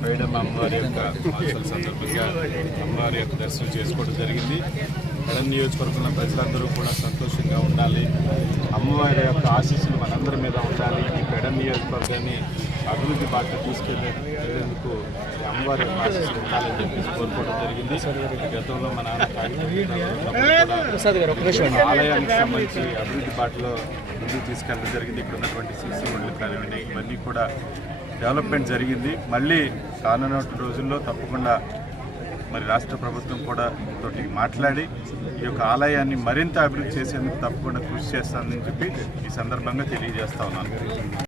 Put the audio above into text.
Freedom అమ్మవారి యొక్క మహోత్సవం సందర్భంగా అమ్మవారి యొక్క దర్శనం చేసుకోవడం జరిగింది. పెడన్ నియోజకవర్గంలో ప్రజలందరూ కూడా సంతోషంగా ఉండాలి, అమ్మవారి యొక్క ఆశీస్సులు మనందరి మీద ఉండాలి, ఈ పెడన్ నియోజకవర్గాన్ని అభివృద్ధి బాట తీసుకెళ్లేందుకు అమ్మవారి యొక్క ఆశీస్సులు ఉండాలని చెప్పేసి కోరుకోవడం జరిగింది. గతంలో మన ఆలయానికి సంబంధించి అభివృద్ధి బాటలో ముందుకు తీసుకెళ్ళడం జరిగింది. ఇక్కడ ఉన్నటువంటి సీసీ రోడ్లు కానివ్వండి, ఇవన్నీ కూడా డెవలప్మెంట్ జరిగింది. మళ్ళీ రానున్న రోజుల్లో తప్పకుండా మరి రాష్ట్ర ప్రభుత్వం కూడా తోటి మాట్లాడి ఈ యొక్క ఆలయాన్ని మరింత అభివృద్ధి చేసేందుకు తప్పకుండా కృషి చేస్తానని చెప్పి ఈ సందర్భంగా తెలియజేస్తా ఉన్నాను.